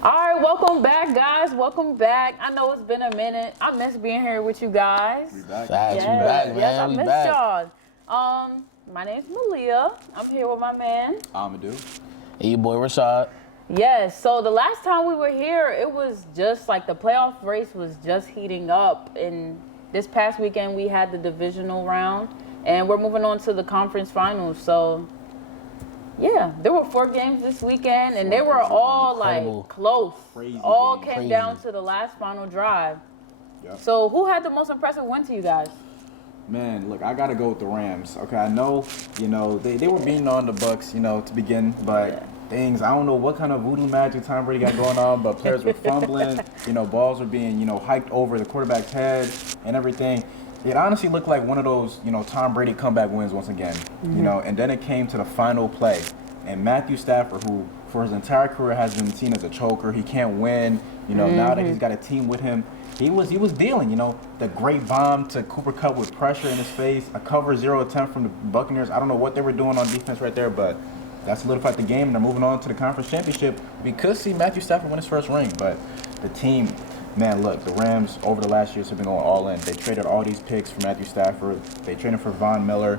All right, welcome back, guys. Welcome back. I know it's been a minute. I miss being here with you guys. We back. Facts, we Yes, back, man. yes, I we miss back. y'all. My name's Malia. I'm here with my man. Amadou. And your boy Rashad. Yes, so the last time we were here, it was just like the playoff race was just heating up. And this past weekend, we had the divisional round, and we're moving on to the conference finals. So, yeah, there were 4 games this weekend, and they were all Incredible. like close. Crazy All games. came Crazy. down to the last final drive. Yep. So, who had the most impressive win to you guys? Man, look, I gotta go with the Rams. Okay, I know, they were beating on the Bucks, to begin, but things, I don't know what kind of voodoo magic Tom Brady got going on, but players were fumbling, balls were being, hiked over the quarterback's head and everything. It honestly looked like one of those, Tom Brady comeback wins once again, and then it came to the final play. And Matthew Stafford, who for his entire career has been seen as a choker, he can't win, now that he's got a team with him, he was dealing, the great bomb to Cooper Kupp with pressure in his face, a cover 0 attempt from the Buccaneers. I don't know what they were doing on defense right there, but that solidified the game, and they're moving on to the conference championship. We could see Matthew Stafford win his first ring, but the team, man, look, the Rams over the last years have been going all in. They traded all these picks for Matthew Stafford. They traded for Von Miller.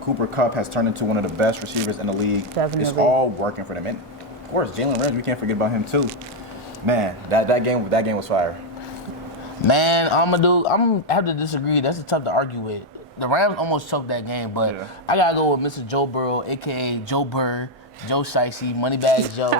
Cooper Kupp has turned into one of the best receivers in the league. Definitely. It's all working for them. And, of course, Jalen Ramsey, we can't forget about him, too. Man, that game was fire. Man, I'm have to disagree. That's tough to argue with. The Rams almost choked that game, but Yeah. I gotta go with Mr. Joe Burrow, aka Joe Burr, Joe Shicey, Moneybag Joe,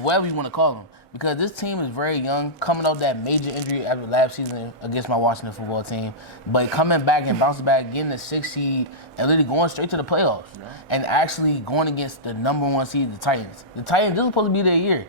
whatever you want to call him. Because this team is very young, coming off that major injury after last season against my Washington football team, but coming back and bouncing back, getting the 6th seed, and literally going straight to the playoffs, and actually going against the #1 seed, the Titans. The Titans, this is supposed to be their year,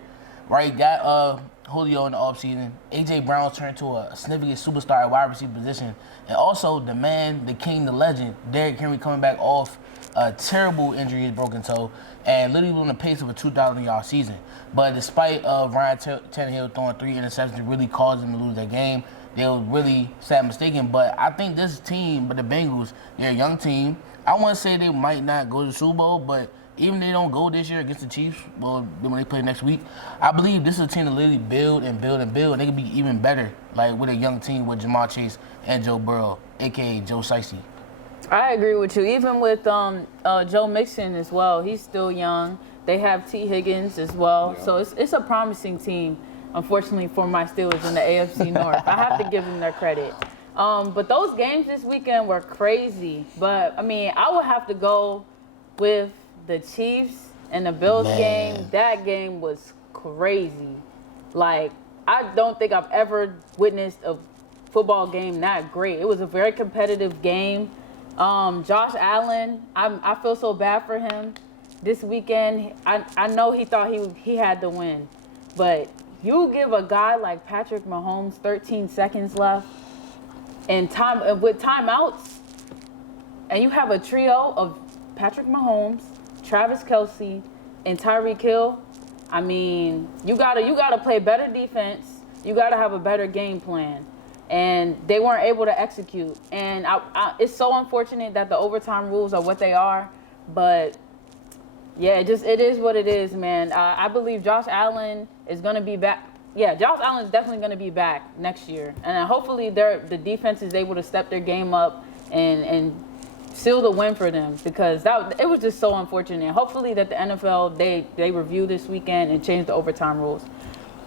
right? Got Julio in the offseason. A.J. Brown turned to a significant superstar at wide receiver position. And also the man, the king, the legend, Derrick Henry coming back off a terrible injury, his broken toe, and literally on the pace of a 2,000-yard season. But despite Ryan Tannehill throwing 3 interceptions, really caused them to lose that game, they were really sad mistaken. But I think this team, but the Bengals, they're a young team. I want to say they might not go to the Super Bowl, but even if they don't go this year against the Chiefs, well, when they play next week, I believe this is a team to literally build and build and build, and they can be even better, like with a young team with Jamar Chase and Joe Burrow, a.k.a. Joe Shicey. I agree with you. Even with Joe Mixon as well, he's still young. They have T. Higgins as well, so it's a promising team. Unfortunately for my Steelers in the AFC North, I have to give them their credit. But those games this weekend were crazy. But I mean, I would have to go with the Chiefs and the Bills game. That game was crazy. Like, I don't think I've ever witnessed a football game that great. It was a very competitive game. Josh Allen, I feel so bad for him this weekend. I know he thought he had the win, but you give a guy like Patrick Mahomes 13 seconds left and with timeouts, and you have a trio of Patrick Mahomes, Travis Kelce, and Tyreek Hill. I mean, you gotta play better defense. You gotta have a better game plan, and they weren't able to execute. And it's so unfortunate that the overtime rules are what they are, but yeah, it is what it is, man. I believe Josh Allen is gonna be back. Yeah, Josh Allen is definitely gonna be back next year, and hopefully the defense is able to step their game up and seal the win for them, because it was just so unfortunate. Hopefully that the NFL they review this weekend and change the overtime rules.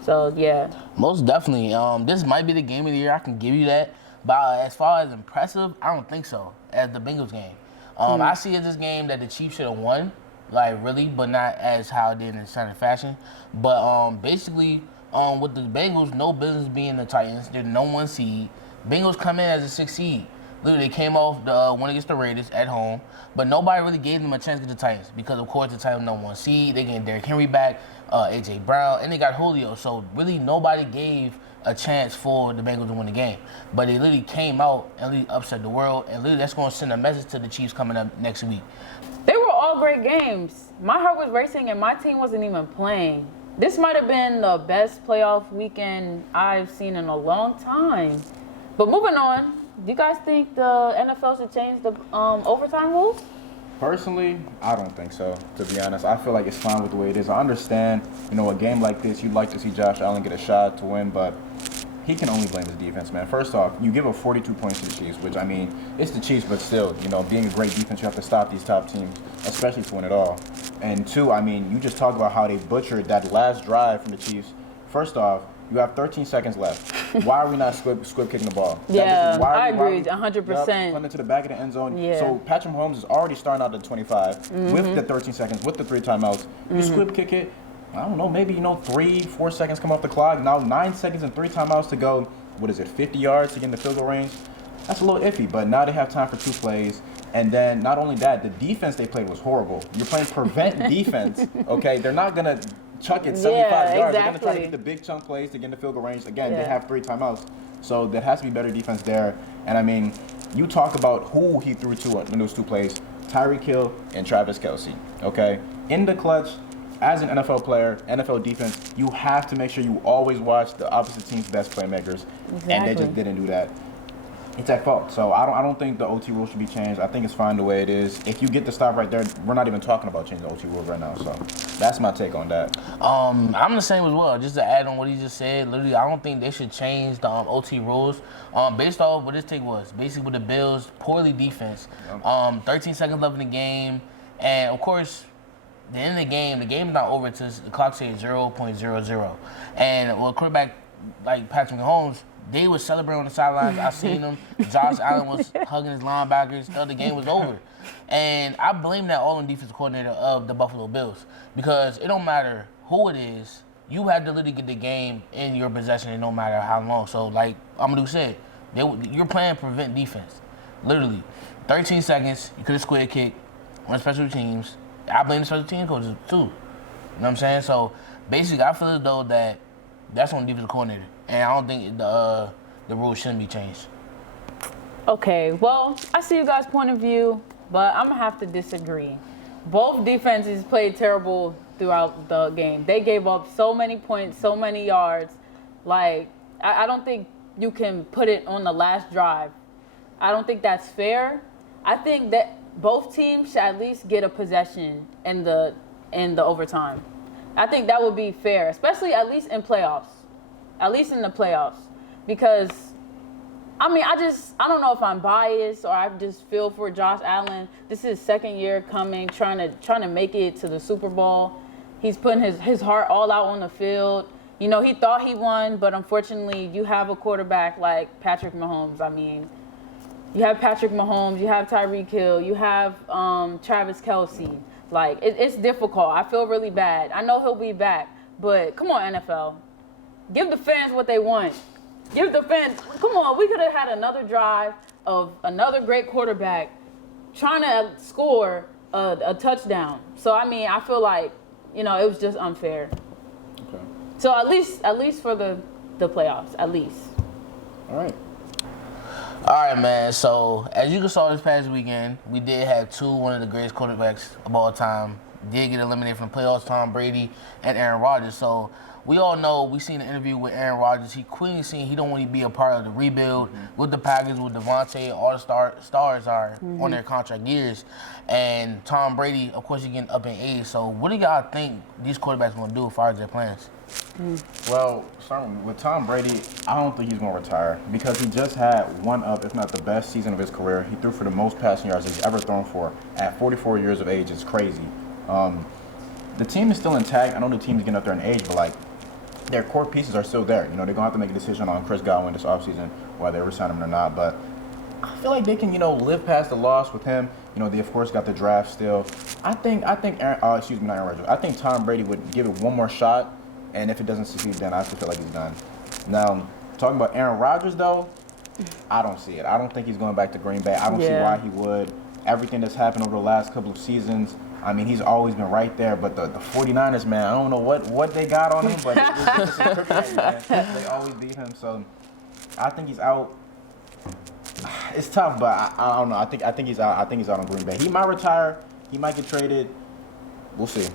So yeah, Most definitely. This might be the game of the year. I can give you that. But as far as impressive, I don't think so. As the Bengals game, I see as this game that the Chiefs should have won, like really, but not as how it did in standard fashion. But basically, with the Bengals, no business being the Titans. They're #1 seed. Bengals come in as a 6th seed. Literally, they came off the win against the Raiders at home, but nobody really gave them a chance against the Titans because, of course, the Titans #1 seed. They getting Derrick Henry back, A.J. Brown, and they got Julio. So really, nobody gave a chance for the Bengals to win the game. But they literally came out and really upset the world, and literally that's going to send a message to the Chiefs coming up next week. they were all great games. My heart was racing, and my team wasn't even playing. This might have been the best playoff weekend I've seen in a long time. But moving on, do you guys think the NFL should change the overtime rules? Personally, I don't think so, to be honest. I feel like it's fine with the way it is. I understand, a game like this, you'd like to see Josh Allen get a shot to win, but he can only blame his defense, man. First off, you give up 42 points to the Chiefs, which, it's the Chiefs, but still, being a great defense, you have to stop these top teams, especially to win it all. And two, you just talk about how they butchered that last drive from the Chiefs. First off, you have 13 seconds left. Why are we not squib kicking the ball? Yeah, I agree, 100%. Putting it to the back of the end zone. Yeah. So Patrick Mahomes is already starting out at 25 with the 13 seconds, with the 3 timeouts. You squib kick it. I don't know, maybe, 3-4 seconds come off the clock. Now 9 seconds and 3 timeouts to go, 50 yards to get in the field goal range? That's a little iffy, but now they have time for 2 plays. And then not only that, the defense they played was horrible. You're playing prevent defense, okay? They're not going to chuck it 75 yards. Exactly. They're going to try to get the big chunk plays to get in the field goal range. Again, they have 3 timeouts. So there has to be better defense there. And, you talk about who he threw to in those 2 plays, Tyreek Hill and Travis Kelce, okay? In the clutch, as an NFL player, NFL defense, you have to make sure you always watch the opposite team's best playmakers, and they just didn't do that. It's at fault. So I don't think the OT rule should be changed. I think it's fine the way it is. If you get the stop right there, we're not even talking about changing the OT rules right now. So that's my take on that. I'm the same as well. Just to add on what he just said, literally, I don't think they should change the OT rules. Based off what his take was, basically with the Bills, poorly defense. 13 seconds left in the game, and of course, the end of the game is not over until the clock says 0.00. And a quarterback like Patrick Mahomes, they were celebrating on the sidelines. I seen them. Josh Allen was hugging his linebackers. The game was over. And I blame that all on defensive coordinator of the Buffalo Bills, because it don't matter who it is. You had to literally get the game in your possession, no matter how long. So, like Amadou said, you're playing prevent defense. Literally, 13 seconds, you could have square kicked on special teams. I blame the special team coaches, too. You know what I'm saying? So, basically, I feel as though that's on the defensive coordinator. And I don't think the rules shouldn't be changed. Okay, well, I see you guys' point of view, but I'm going to have to disagree. Both defenses played terrible throughout the game. They gave up so many points, so many yards. Like, I don't think you can put it on the last drive. I don't think that's fair. I think that both teams should at least get a possession in the overtime. I think that would be fair, especially at least in playoffs. At least in the playoffs. Because, I don't know if I'm biased or I just feel for Josh Allen. This is his second year coming, trying to make it to the Super Bowl. He's putting his heart all out on the field. He thought he won, but unfortunately, you have a quarterback like Patrick Mahomes. You have Patrick Mahomes, you have Tyreek Hill, you have Travis Kelce. Like, it's difficult. I feel really bad. I know he'll be back, but come on, NFL. Give the fans what they want. Give the fans, come on, we could have had another drive of another great quarterback trying to score a touchdown. So, I feel like, it was just unfair. Okay. So, at least for the playoffs, at least. All right. All right, man. So, as you saw this past weekend, we did have one of the greatest quarterbacks of all time. Did get eliminated from the playoffs, Tom Brady and Aaron Rodgers. So, we all know, we seen an interview with Aaron Rodgers. He clearly seen he don't want to be a part of the rebuild with the Packers, with Devontae. All the stars are on their contract years. And Tom Brady, of course, he's getting up in age. So, what do y'all think these quarterbacks going to do as far as their plans? Well, starting with Tom Brady, I don't think he's going to retire because he just had one of, if not the best season of his career. He threw for the most passing yards he's ever thrown for at 44 years of age. It's crazy. The team is still intact. I know the team is getting up there in age, but their core pieces are still there. They're going to have to make a decision on Chris Godwin this offseason, whether they resign him or not. But I feel like they can, live past the loss with him. They of course got the draft still. I think not Aaron Rodgers. I think Tom Brady would give it one more shot, and if it doesn't succeed, then I still feel like he's done. Now, talking about Aaron Rodgers though, I don't see it. I don't think he's going back to Green Bay. I don't see why he would. Everything that's happened over the last couple of seasons, he's always been right there. But the 49ers, man, I don't know what they got on him, but it's kryptonite, man. They always beat him. So I think he's out. It's tough, but I don't know. I think he's out. I think he's out on Green Bay. He might retire. He might get traded. We'll see.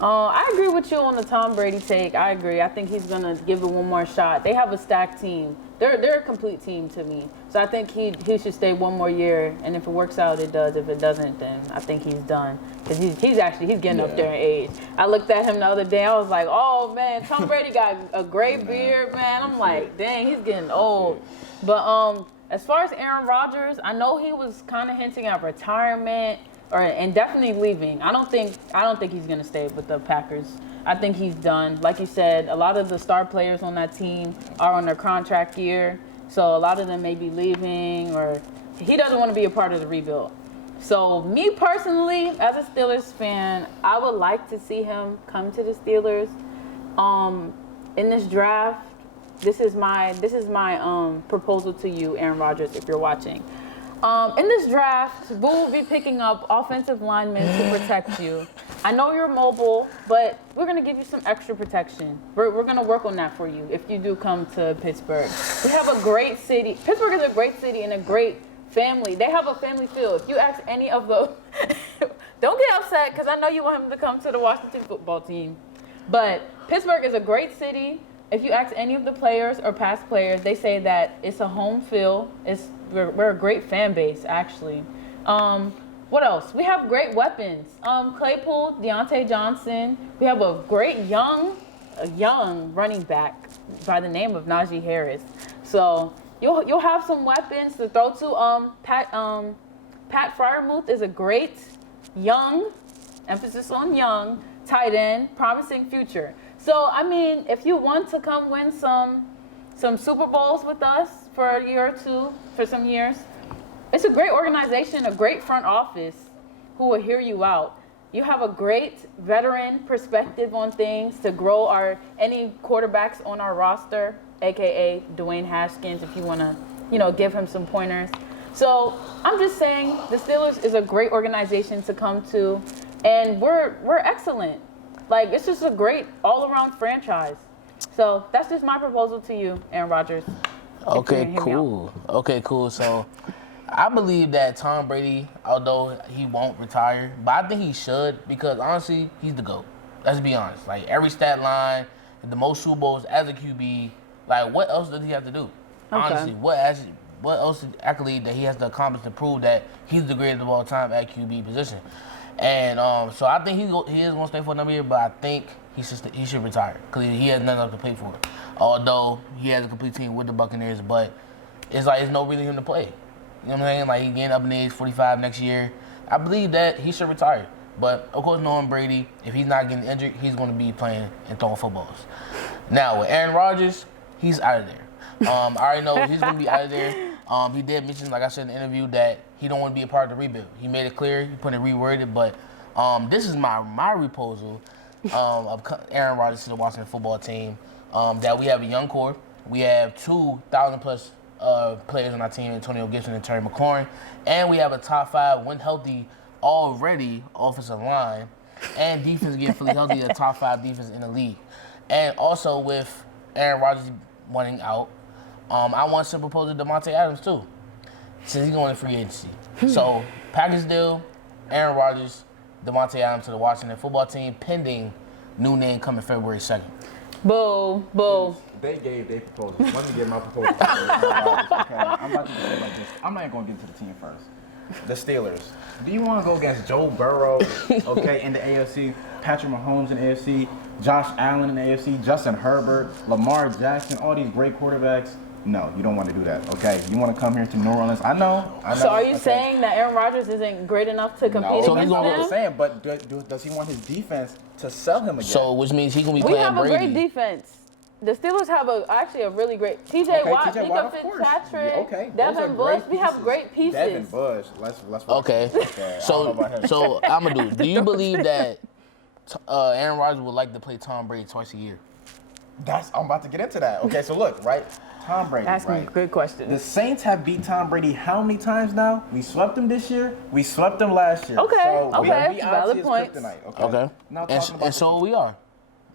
I agree with you on the Tom Brady take. I agree. I think he's gonna give it one more shot. They have a stacked team. They're a complete team to me. So I think he should stay one more year. And if it works out, it does. If it doesn't, then I think he's done. Because he's getting up there in age. I looked at him the other day. I was like, oh man, Tom Brady got a gray beard, man. I'm like, dang, he's getting old. But as far as Aaron Rodgers, I know he was kind of hinting at retirement. And definitely leaving. I don't think he's gonna stay with the Packers. I think he's done. Like you said, a lot of the star players on that team are on their contract year, so a lot of them may be leaving, or he doesn't want to be a part of the rebuild. So me personally, as a Steelers fan, I would like to see him come to the Steelers. In this draft, this is my proposal to you, Aaron Rodgers, if you're watching. In this draft, we will be picking up offensive linemen to protect you. I know you're mobile, but we're going to give you some extra protection. We're going to work on that for you if you do come to Pittsburgh. We have a great city. Pittsburgh is a great city and a great family. They have a family feel. If you ask any of the... Don't get upset, because I know you want him to come to the Washington football team. But Pittsburgh is a great city. If you ask any of the players or past players, they say that it's a home feel. We're a great fan base, actually. What else? We have great weapons. Claypool, Deontay Johnson. We have a great young running back by the name of Najee Harris. So you'll have some weapons to throw to. Pat Freiermuth is a great young, emphasis on young, tight end, promising future. So, I mean, if you want to come win some Super Bowls with us for a year or two, for some years, it's a great organization, a great front office who will hear you out. You have a great veteran perspective on things to grow any quarterbacks on our roster, aka Dwayne Haskins, if you want to, give him some pointers. So I'm just saying the Steelers is a great organization to come to, and we're excellent. Like, it's just a great all-around franchise. So that's just my proposal to you, Aaron Rodgers. Okay, cool. So I believe that Tom Brady, although he won't retire, but I think he should, because honestly, he's the GOAT. Let's be honest. Like, every stat line, the most Super Bowls as a QB, like, what else does he have to do? Okay. Honestly, what else accolade that he has to accomplish to prove that he's the greatest of all time at QB position? And so I think he is going to stay for another year, but I think he should retire because he has nothing else to play for. Although he has a complete team with the Buccaneers, but it's like it's no reason for him to play. You know what I'm saying? Like, he's getting up in age, 45 next year. I believe that he should retire. But of course, knowing Brady, if he's not getting injured, he's going to be playing and throwing footballs. Now with Aaron Rodgers, he's out of there. I already know he's going to be out of there. He did mention, like I said in the interview, that he don't want to be a part of the rebuild. He made it clear, he put it reworded, but this is my proposal of Aaron Rodgers to the Washington football team, that we have a young core. We have 2,000-plus players on our team, Antonio Gibson and Terry McLaurin, and we have a top 5, when healthy, already offensive line, and defense getting fully healthy, a top 5 defense in the league. And also with Aaron Rodgers wanting out, I want to propose to Devontae Adams too, since he's going to free agency. So, package deal, Aaron Rodgers, Devontae Adams to the Washington football team, pending new name coming February 2nd. Boo. They gave their proposal. Let me get my proposal. Okay, I'm about to say it like this. I'm not even going to get to the team first. The Steelers. Do you want to go against Joe Burrow, okay, in the AFC, Patrick Mahomes in the AFC, Josh Allen in the AFC, Justin Herbert, Lamar Jackson, all these great quarterbacks? No, you don't want to do that, okay? You want to come here to New Orleans. I know. So are you saying that Aaron Rodgers isn't great enough to compete against them? No, I'm saying, but does he want his defense to sell him again? So, which means he can be playing Brady. We have a great defense. The Steelers have actually a really great TJ Watt, Mika Fitzpatrick, Devin Bush. We have great pieces. Devin Bush. Let's okay. So I'm gonna do you believe that Aaron Rodgers would like to play Tom Brady twice a year? I'm about to get into that. Okay, so look, right? Tom Brady, That's right? a good question. The Saints have beat Tom Brady how many times now? We swept them this year. We swept them last year. Okay, so okay. Valid points. Okay. Now and so we are.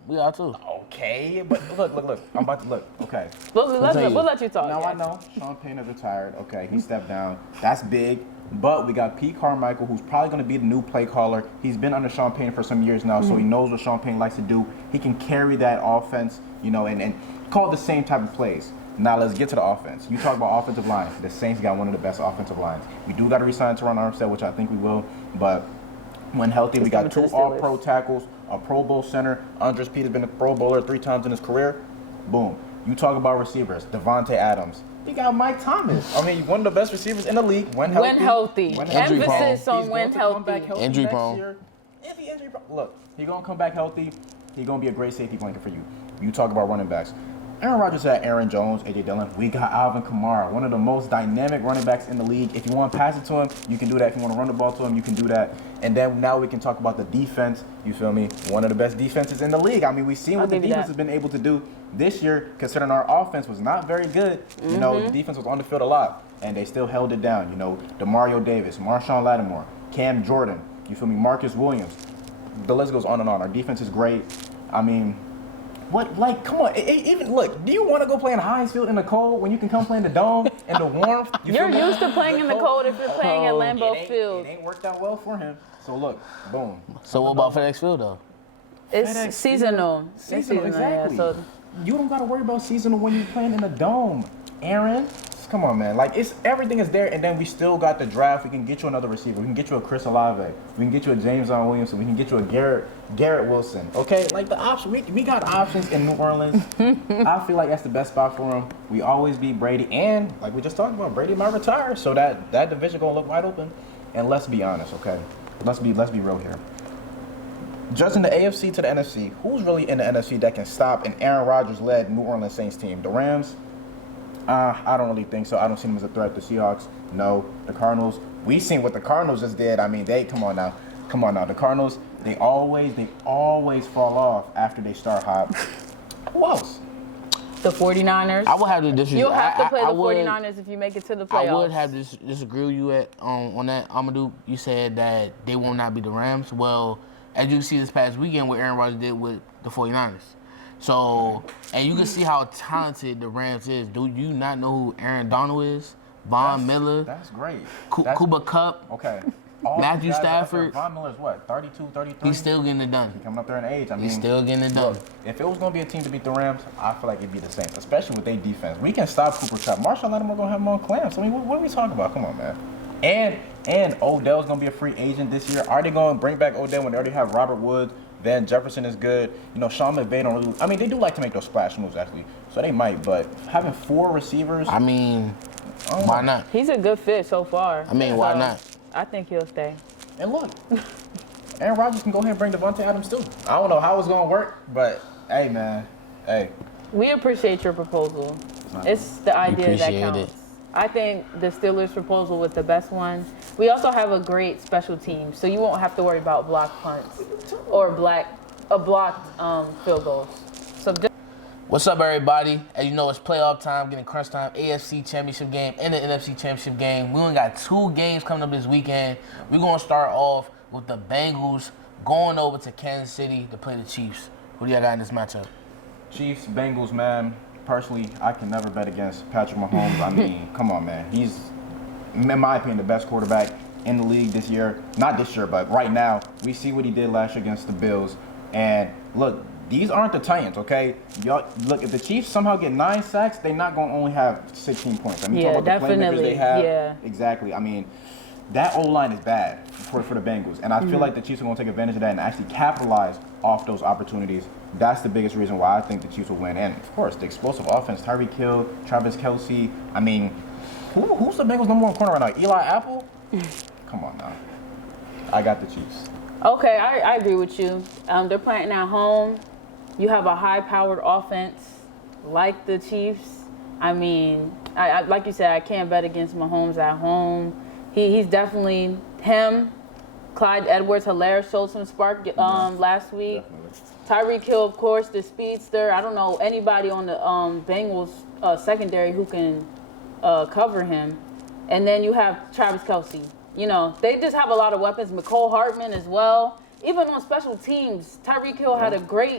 We are too. Okay, but look. I'm about to look. Okay. We'll let you talk. Now I know Sean Payton retired. Okay, he stepped down. That's big. But we got Pete Carmichael, who's probably going to be the new play caller. He's been under Sean Payton for some years now, so he knows what Sean Payton likes to do. He can carry that offense, and call the same type of plays. Now let's get to the offense. You talk about offensive line. The Saints got one of the best offensive lines. We do got to re-sign Teron Armstead, which I think we will. But when healthy, we got 2 All-Pro tackles, a Pro Bowl center. Andres Pete has been a Pro Bowler 3 times in his career. Boom. You talk about receivers. Devontae Adams. You got Mike Thomas. I mean, one of the best receivers in the league. When healthy. Emphasis on when healthy. Injury prone. If he injury prone. Look, he's going to come back healthy. He's going to be a great safety blanket for you. You talk about running backs. Aaron Rodgers had Aaron Jones, A.J. Dillon. We got Alvin Kamara, one of the most dynamic running backs in the league. If you want to pass it to him, you can do that. If you want to run the ball to him, you can do that. And then now we can talk about the defense. You feel me? One of the best defenses in the league. I mean, we've seen what the defense has been able to do this year, considering our offense was not very good. The defense was on the field a lot, and they still held it down. DeMario Davis, Marshawn Lattimore, Cam Jordan. You feel me? Marcus Williams. The list goes on and on. Our defense is great. I mean, come on. Even look, do you want to go play in Heinz Field in the cold when you can come play in the dome in the warmth? You're used to playing in the cold if you're playing at Lambeau Field. It ain't worked out well for him. So look, boom. So what about FedEx Field though? It's seasonal. Seasonal, exactly. Yeah, so you don't got to worry about seasonal when you're playing in the dome, Aaron. Come on, man. Like, everything is there, and then we still got the draft. We can get you another receiver. We can get you a Chris Olave. We can get you a James Williamson. We can get you a Garrett Wilson. Okay, like the option. We got options in New Orleans. I feel like that's the best spot for him. We always beat Brady, and like we just talked about, Brady might retire, so that division gonna look wide open. And let's be honest, okay? Let's be real here. Judging the AFC to the NFC, who's really in the NFC that can stop an Aaron Rodgers-led New Orleans Saints team? The Rams? I don't really think so. I don't see them as a threat. The Seahawks? No. The Cardinals? We seen what the Cardinals just did. I mean, come on now. The Cardinals, they always fall off after they start hot. Who else? The 49ers. I would have to disagree. You'll have to play the 49ers if you make it to the playoffs. I would have to disagree with you on that. Amadou, you said that they will not be the Rams. Well, as you see this past weekend what Aaron Rodgers did with the 49ers. So, and you can see how talented the Rams is. Do you not know who Aaron Donald is? Miller. That's great. Cooper Kupp. Okay. Matthew Stafford. Von Miller's what, 32, 33? He's still getting it done. He's coming up there in age. I mean, he's still getting it done. Look, if it was going to be a team to beat the Rams, I feel like it'd be the Saints, especially with their defense. We can stop Cooper Kupp. Marshawn Lattimore going to have him on clamps. I mean, what are we talking about? Come on, man. And Odell's going to be a free agent this year. Are they going to bring back Odell when they already have Robert Woods? Van Jefferson is good. Sean McVay don't really. I mean, they do like to make those splash moves, actually. So they might, but having 4 receivers. I mean, why not? He's a good fit so far. I mean, why not? I think he'll stay. And look, Aaron Rodgers can go ahead and bring Devontae Adams too. I don't know how it's going to work, but hey, man. Hey. We appreciate your proposal. It's the idea that counts. I think the Steelers' proposal was the best one. We also have a great special team, so you won't have to worry about blocked punts or blocked field goals. So what's up, everybody? As you know, it's playoff time, getting crunch time. AFC Championship game and the NFC Championship game. We only got 2 games coming up this weekend. We're going to start off with the Bengals going over to Kansas City to play the Chiefs. Who do y'all got in this matchup? Chiefs, Bengals, man. Personally, I can never bet against Patrick Mahomes. I mean, come on, man. He's, in my opinion, the best quarterback in the league this year. Not this year, but right now. We see what he did last year against the Bills. And look, these aren't the Titans, okay? Y'all, look, if the Chiefs somehow get 9 sacks, they're not going to only have 16 points. I mean, talk about the playmakers they have. Yeah. Exactly. I mean, that O-line is bad for the Bengals. And I feel like the Chiefs are going to take advantage of that and actually capitalize off those opportunities. That's the biggest reason why I think the Chiefs will win. And, of course, the explosive offense, Tyreek Hill, Travis Kelce. I mean, who's the Bengals' number 1 corner right now? Eli Apple? Come on now. I got the Chiefs. Okay, I agree with you. They're playing at home. You have a high-powered offense like the Chiefs. I mean, I like you said, I can't bet against Mahomes at home. He's definitely him. Clyde Edwards-Helaire showed some spark last week. Definitely. Tyreek Hill, of course, the speedster. I don't know anybody on the Bengals secondary who can cover him. And then you have Travis Kelce. They just have a lot of weapons. McCole Hartman as well. even on special teams, Tyreek Hill had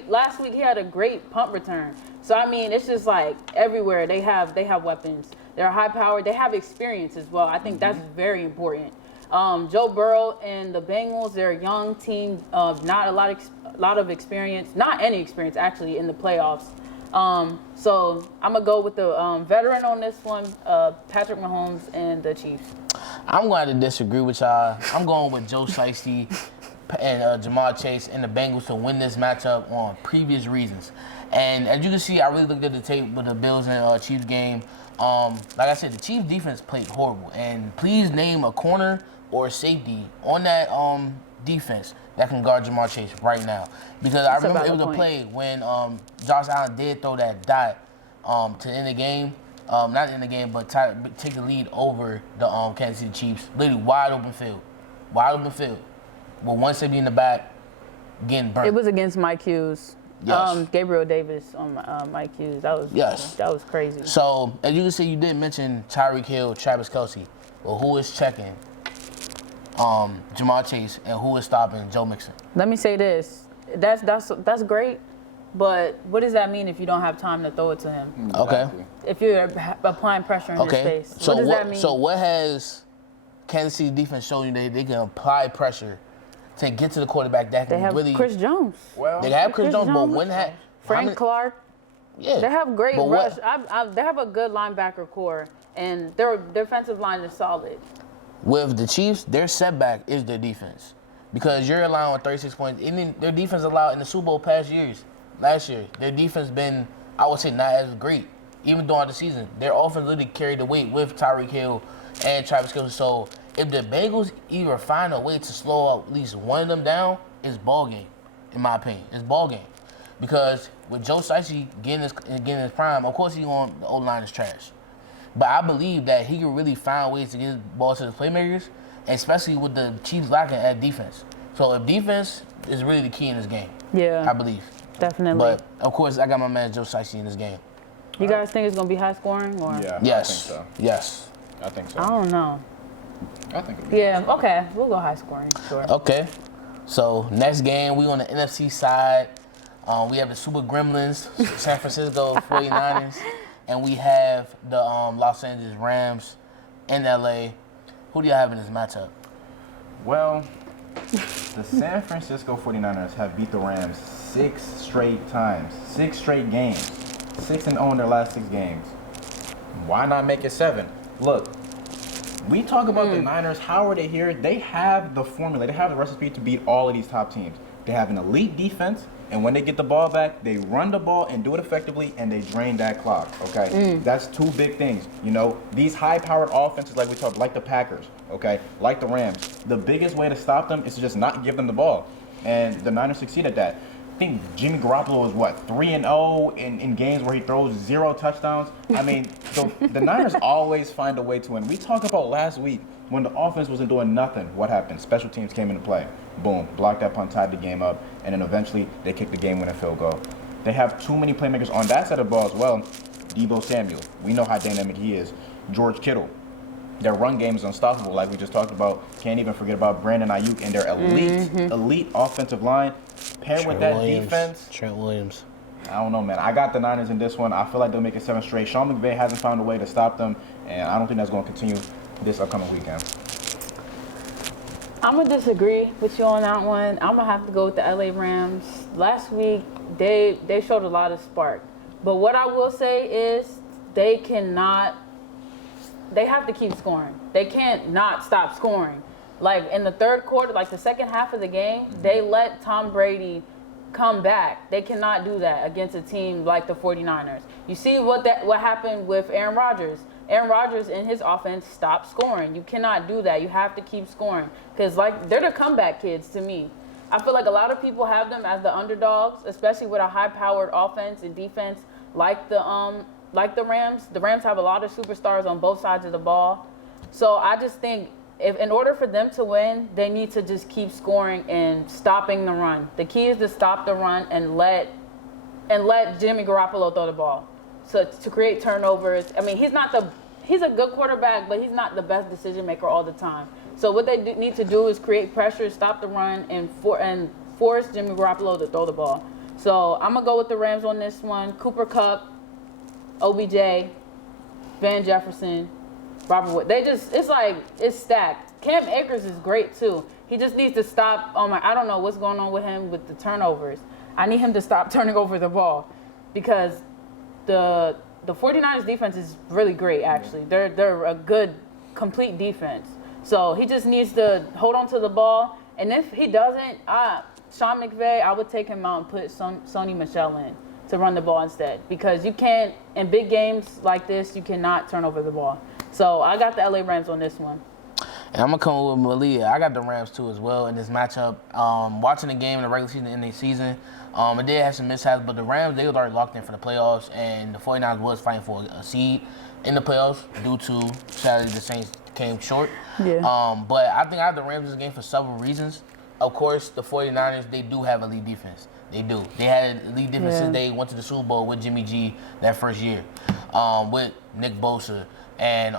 last week he had a great punt return. So I mean, it's just like everywhere they have weapons. They're high powered. They have experience as well. I think that's very important. Joe Burrow and the Bengals, they're a young team of not a lot of experience, not any experience actually in the playoffs. So I'm gonna go with the veteran on this one, Patrick Mahomes and the Chiefs. I'm going to disagree with y'all. I'm going with Joe Shiesty and Jamar Chase and the Bengals to win this matchup on previous reasons. And as you can see, I really looked at the tape with the Bills and Chiefs game. Like I said, the Chiefs defense played horrible. And please name a corner or safety on that defense that can guard Jamar Chase right now. Because I remember it was a play when Josh Allen did throw that dot to end the game. Not in the game, but take the lead over the Kansas City Chiefs. Literally wide open field. With one safety in the back, getting burnt. It was against Mike Hughes. Yes. Gabriel Davis on Mike Hughes. That was crazy. So, as you can see, you did mention Tyreek Hill, Travis Kelce. Well, who is checking Jamar Chase and who is stopping Joe Mixon? Let me say this. That's great, but what does that mean if you don't have time to throw it to him? Okay. If you're applying pressure in his face. So what does that mean? So what has Kansas City defense shown you they can apply pressure to get to the quarterback that they can have really... Chris Jones. Well, They have Chris Jones, but when Frank Clark. Yeah. They have great but rush. They have a good linebacker core, and their defensive line is solid. With the Chiefs, their setback is their defense. Because you're allowing 36 points. Their defense allowed in the Super Bowl last year, their defense been, I would say, not as great. Even throughout the season, their offense literally carried the weight with Tyreek Hill and Travis Kelce. So if the Bengals either find a way to slow at least one of them down, it's ball game, in my opinion. It's ball game. Because with Joe Shiesty getting his prime, of course the O-line is trash. But I believe that he can really find ways to get his ball to the playmakers, especially with the Chiefs lacking at defense. So if defense is really the key in this game, I believe. Definitely. But of course, I got my man Joe Shiesty in this game. You guys think it's gonna be high scoring or? Yeah. Yes. I think so. Yes. I think so. I don't know. I think it'll be Yeah. Okay. We'll go high scoring. Sure. Okay. So next game, we on the NFC side. We have the Super Gremlins, San Francisco 49ers, and we have the Los Angeles Rams in LA. Who do you have in this matchup? Well, the San Francisco 49ers have beat the Rams 6 straight times, 6 straight games, 6-0 in their last 6 games. Why not make it 7? Look, we talk about the Niners. How are they here? They have the formula. They have the recipe to beat all of these top teams. They have an elite defense, and when they get the ball back, they run the ball and do it effectively, and they drain that clock, okay? That's 2 big things, you know? These high-powered offenses, like we talked, like the Packers, okay? Like the Rams. The biggest way to stop them is to just not give them the ball, and the Niners succeed at that. I think Jimmy Garoppolo is, 3-0 in games where he throws 0 touchdowns? I mean, the Niners always find a way to win. We talked about last week when the offense wasn't doing nothing. What happened? Special teams came into play. Boom, blocked that punt, tied the game up, and then eventually they kicked the game-winning field goal. They have too many playmakers on that side of the ball as well. Deebo Samuel, we know how dynamic he is. George Kittle, their run game is unstoppable, like we just talked about. Can't even forget about Brandon Ayuk and their elite offensive line. Paired with that defense. Trent Williams. I don't know, man. I got the Niners in this one. I feel like they'll make it 7 straight. Sean McVay hasn't found a way to stop them, and I don't think that's going to continue this upcoming weekend. I'm gonna disagree with you on that one. I'm gonna have to go with the LA Rams. Last week, they showed a lot of spark. But what I will say is they have to keep scoring. They can't not stop scoring. Like in the third quarter, like the second half of the game, they let Tom Brady come back. They cannot do that against a team like the 49ers. You see what happened with Aaron Rodgers. Aaron Rodgers and his offense stopped scoring. You cannot do that. You have to keep scoring because they're the comeback kids to me. I feel like a lot of people have them as the underdogs, especially with a high-powered offense and defense like the Rams. The Rams have a lot of superstars on both sides of the ball. So I just think if in order for them to win, they need to just keep scoring and stopping the run. The key is to stop the run and let Jimmy Garoppolo throw the ball. So to create turnovers. I mean, he's a good quarterback, but he's not the best decision maker all the time. So what they need to do is create pressure, stop the run, and force Jimmy Garoppolo to throw the ball. So I'm gonna go with the Rams on this one. Cooper Kupp, OBJ, Van Jefferson, Robert Wood. It's stacked. Cam Akers is great too. He just needs to stop. I don't know what's going on with him with the turnovers. I need him to stop turning over the ball because the 49ers defense is really great actually. They're a good complete defense. So he just needs to hold on to the ball. And if he doesn't, Sean McVay, I would take him out and put Sony Michel in to run the ball instead. Because you can't, in big games like this, you cannot turn over the ball. So I got the LA Rams on this one. And I'm going to come with Malia. I got the Rams too as well in this matchup. Watching the game in the regular season and the season, it did have some mishaps, but the Rams, they was already locked in for the playoffs, and the 49ers was fighting for a seed in the playoffs due to, sadly, the Saints came short. Yeah. But I think I have the Rams in this game for several reasons. Of course, the 49ers, they do have elite defense. They do. They had elite defense since they went to the Super Bowl with Jimmy G that first year, with Nick Bosa and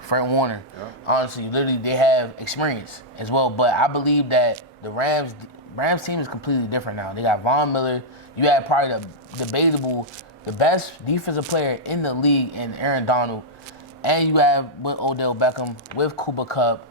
Fred Warner. Yep. Honestly, literally, they have experience as well. But I believe that the Rams team is completely different now. They got Von Miller. You have probably the best defensive player in the league in Aaron Donald. And you have with Odell Beckham, with Cooper Kupp,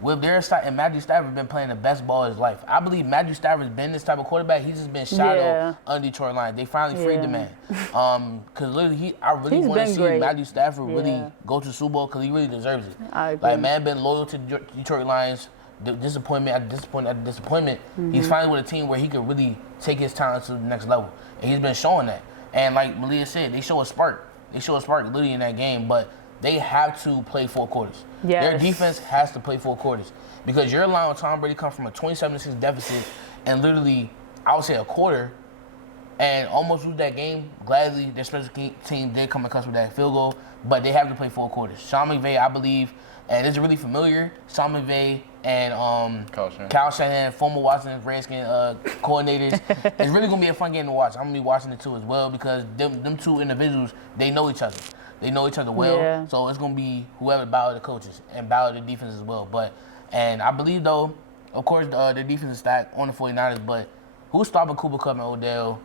with their side, and Matthew Stafford been playing the best ball of his life. I believe Matthew Stafford's been this type of quarterback. He's just been shadowed under Detroit Lions. They finally freed the man. Because literally, I really want to see Matthew Stafford really go to the Super Bowl because he really deserves it. I agree. Like, man, been loyal to Detroit Lions. Disappointment after disappointment after disappointment. He's finally with a team where he could really take his talent to the next level, and he's been showing that. And like Malia said, they show a spark. They show a spark literally in that game, but they have to play 4 quarters. Yes. Their defense has to play 4 quarters because you're allowing Tom Brady to come from a 27-6 deficit and literally, I would say, a quarter and almost lose that game. Gladly, their special team did come across with that field goal, but they have to play 4 quarters. Sean McVay, I believe, and it's really familiar. Sean McVay and Kyle Shanahan, former Washington Redskins coordinators. It's really going to be a fun game to watch. I'm going to be watching it too as well because them two individuals, they know each other. They know each other well, so it's going to be whoever battle the coaches and battle the defense as well. And I believe, though, of course, the defense is stacked on the 49ers, but who's stopping Cooper Kupp and Odell?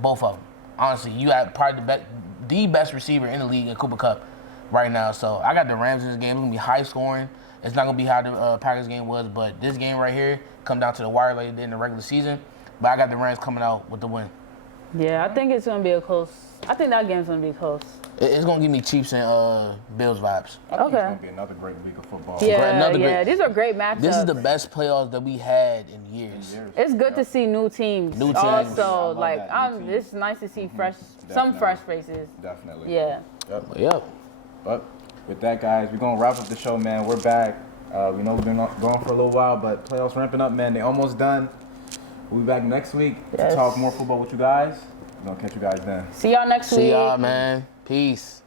Both of them. Honestly, you have probably the best receiver in the league in Cooper Kupp right now. So I got the Rams in this game. It's going to be high scoring. It's not going to be how the Packers game was, but this game right here come down to the wire like it did in the regular season. But I got the Rams coming out with the win. Yeah, I think it's going to be I think that game's going to be close. It's going to give me Chiefs and Bills vibes. I think it's going to be another great week of football. Yeah, these are great matchups. This is the best playoffs that we had in years. It's good to see new teams. Also, like, it's nice to see some fresh faces. Definitely. Yeah. Yep. But with that, guys, we're going to wrap up the show, man. We're back. We know we've been gone for a little while, but playoffs ramping up, man. They almost done. We'll be back next week to talk more football with you guys. We're going to catch you guys then. See y'all next week. See y'all, man. Peace.